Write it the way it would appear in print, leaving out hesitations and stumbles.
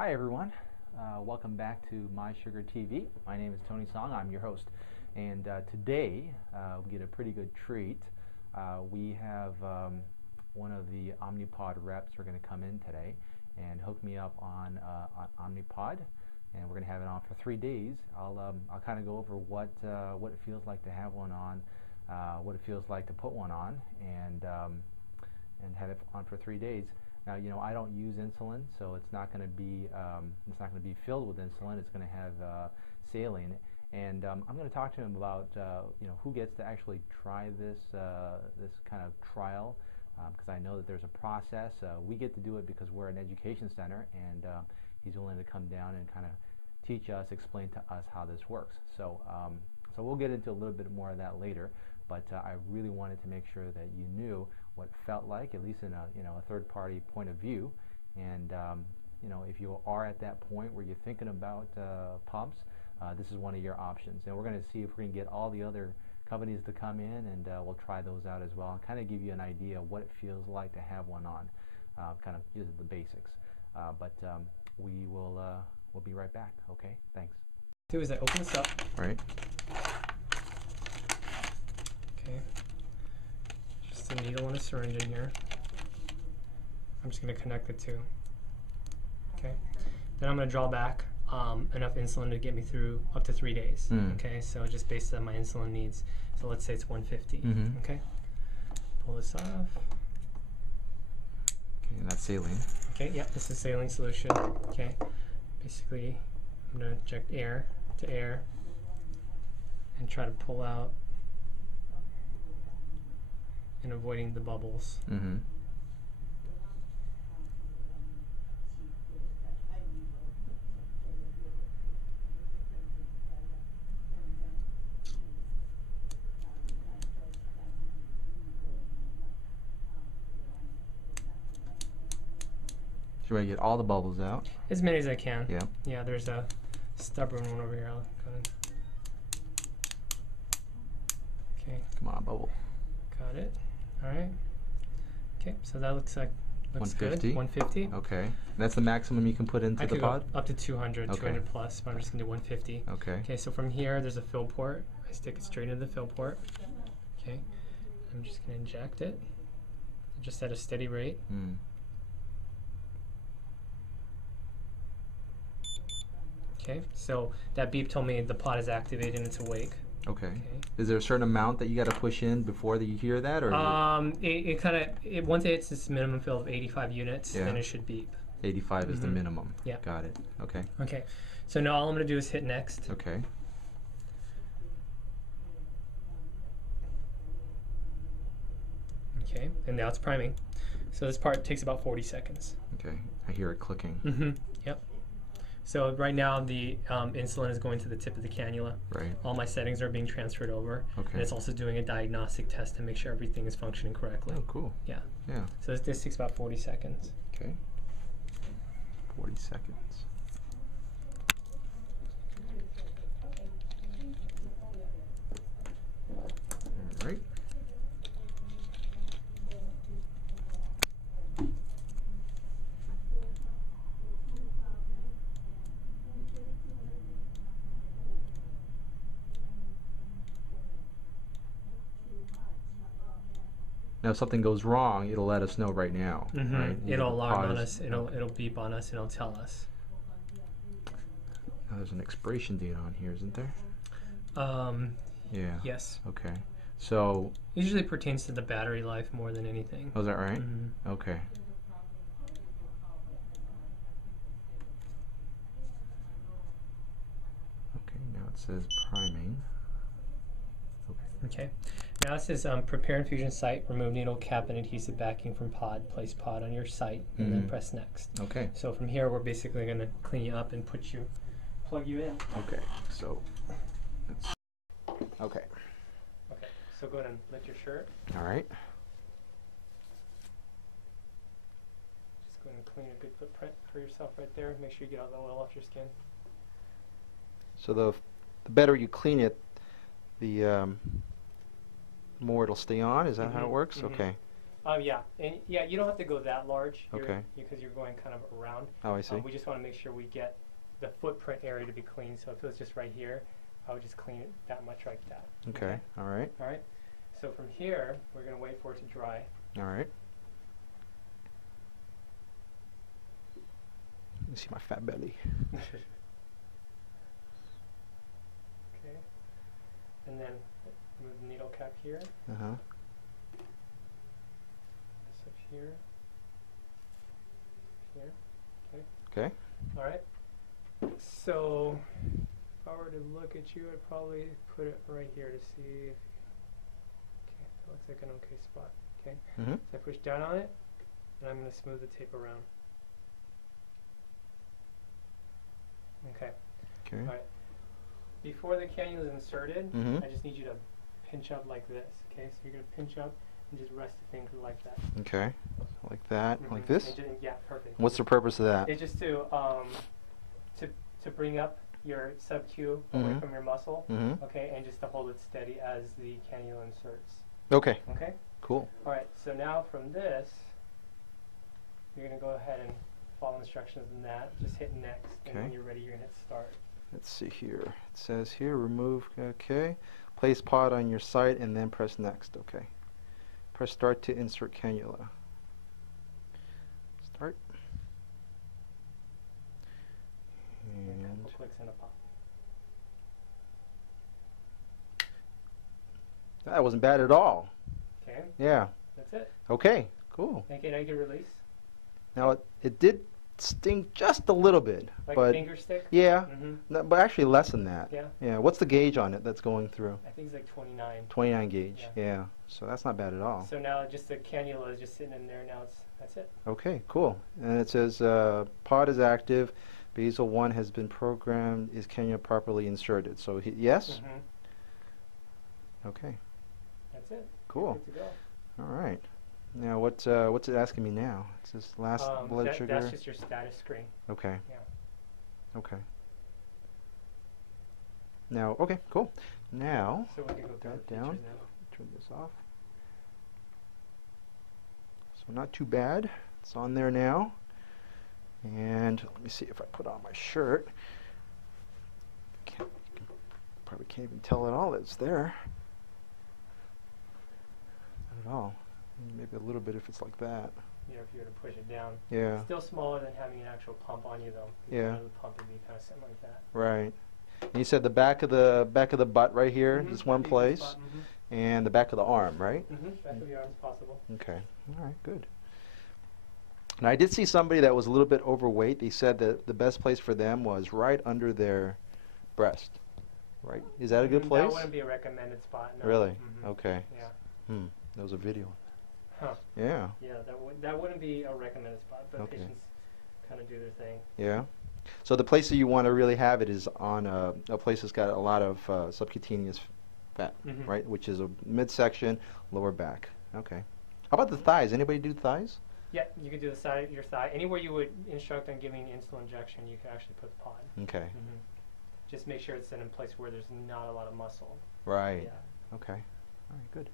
Hi everyone, welcome back to My Sugar TV. My name is Tony Song, I'm your host. And today we get a pretty good treat. We have one of the Omnipod reps are going to come in today and hook me up on Omnipod, and we're going to have it on for 3 days. I'll kind of go over what it feels like to have one on, what it feels like to put one on, and have it on for 3 days. Now, you know, I don't use insulin, so it's not going to be filled with insulin. It's going to have saline, and I'm going to talk to him about who gets to actually try this kind of trial, because I know that there's a process. We get to do it because we're an education center, and he's willing to come down and kind of teach us, explain to us how this works. So we'll get into a little bit more of that later. But I really wanted to make sure that you knew what it felt like, at least in a third-party point of view. And if you are at that point where you're thinking about pumps, this is one of your options. And we're going to see if we can get all the other companies to come in, and we'll try those out as well, and kind of give you an idea of what it feels like to have one on, kind of using the basics. We'll be right back. Okay, thanks. Do is I open this up. Right. Okay. Just a needle and a syringe in here. I'm just going to connect the two. Okay. Then I'm going to draw back enough insulin to get me through up to 3 days. Okay. So just based on my insulin needs. So let's say it's 150. Okay. Pull this off. Okay, and that's saline. Okay. Yeah. This is saline solution. Okay. Basically, I'm going to inject air to air and try to pull out and avoiding the bubbles. Should I get all the bubbles out? As many as I can. Yeah. Yeah, there's a stubborn one over here. I'll go ahead. Okay. Come on, bubble. Got it. All right. Okay, so that looks 150. good. 150. Okay. And that's the maximum you can put into the pod? Go up to 200, okay. 200 plus, but I'm just going to do 150. Okay. Okay, so from here, there's a fill port. I stick it straight into the fill port. Okay. I'm just going to inject it, just at a steady rate. Okay, so that beep told me the pod is activated and it's awake. Okay. Is there a certain amount that you got to push in before that you hear that, or? Once it hits this minimum fill of 85 units, then it should beep. 85 is the minimum. Yeah. Got it. Okay. Okay. So now all I'm going to do is hit next. Okay. Okay, and now it's priming. So this part takes about 40 seconds. Okay. I hear it clicking. Yep. So right now the insulin is going to the tip of the cannula. Right. All my settings are being transferred over. Okay. And it's also doing a diagnostic test to make sure everything is functioning correctly. Oh, cool. Yeah. Yeah. So this takes about 40 seconds. Okay. 40 seconds. All right. Now, if something goes wrong, it'll let us know right now. Right? It'll alarm on us. It'll beep on us. It'll tell us. Now, there's an expiration date on here, isn't there? Yeah. Yes. Okay. So. It usually pertains to the battery life more than anything. Oh, is that right? Okay. Okay. Now it says priming. Okay. Now it says prepare infusion site, remove needle cap and adhesive backing from pod, place pod on your site, and then press next. Okay. So from here, we're basically going to clean you up and plug you in. Okay. So. Okay. Okay. So go ahead and lift your shirt. All right. Just go ahead and clean a good footprint for yourself right there. Make sure you get all the oil off your skin. So the better you clean it, the more it'll stay on. Is that how it works? Okay. Yeah, and yeah, you don't have to go that large. Okay. Because you're going kind of around. Oh, I see. We just want to make sure we get the footprint area to be clean. So if it was just right here, I would just clean it that much like that. Okay. All right. All right. So from here, we're going to wait for it to dry. All right. Let me see my fat belly. Okay. And then move the needle cap here. Uh-huh. This up here. Here. Okay. Okay. All right. So if I were to look at you, I'd probably put it right here to see if. Okay, that looks like an okay spot. Okay. Mm-hmm. So I push down on it, and I'm going to smooth the tape around. Okay. Okay. All right. Before the cannula is inserted, Mm-hmm. I just need you to pinch up like this. Okay, so you're going to pinch up and just rest the finger like that. Okay. Like that. Like Mhm. this. And yeah, perfect. What's the purpose of that? It's just to bring up your sub-Q away Mhm. from your muscle. Mm-hmm. Okay, and just to hold it steady as the cannula inserts. Okay. Okay. Cool. All right. So now from this, you're going to go ahead and follow instructions in that. Just hit next, and when Okay. you're ready, you're going to hit start. Let's see here. It says here, remove. Okay. Place pod on your site and then press next. Okay. Press start to insert cannula. Start. And a And couple clicks and a pop. that wasn't bad at all. Okay. Yeah. That's it. Okay. Cool. Okay, now you can release. Now it did sting just a little bit, Like but a finger stick? yeah, Mm-hmm. no, but actually less than that. Yeah. Yeah. What's the gauge on it that's going through? I think it's like 29. 29 gauge. Yeah. Yeah. So that's not bad at all. So now just the cannula is just sitting in there. Now that's it. Okay. Cool. And it says pod is active. Basal 1 has been programmed. Is cannula properly inserted? So yes. Mm-hmm. Okay. That's it. Cool. Good to go. All right. Now what's it asking me now? It says last blood sugar. That's just your status screen. Okay. Yeah. Okay. Now, okay, cool. Now, So we can go through that the down. features now. Turn this off. So not too bad. It's on there now. And let me see if I put on my shirt. Probably can't even tell at all it's there. Not at all. Maybe a little bit if it's like that. Yeah, if you were to push it down. Yeah. Still smaller than having an actual pump on you, though. Yeah. The pump would be kind of something like that. Right. And you said the back of the butt right here, Mhm. just one Equal place, spot, and the back of the arm, right? mhm. Back of your arm is possible. Okay. All right. Good. And I did see somebody that was a little bit overweight. They said that the best place for them was right under their breast. Right? Is that a good place? That wouldn't be a recommended spot. No. Really? Mhm. Okay. Yeah. There was a video. Huh. Yeah. Yeah, that wouldn't be a recommended spot, but Okay. patients kind of do their thing. Yeah. So the place that you want to really have it is on a place that's got a lot of subcutaneous fat, Mhm. right? Which is a midsection, lower back. Okay. How about the thighs? Anybody do thighs? Yeah, you could do the side, your thigh. Anywhere you would instruct on giving insulin injection, you can actually put the pod. Okay. Mm-hmm. Just make sure it's in a place where there's not a lot of muscle. Right. Yeah. Okay. All right. Good.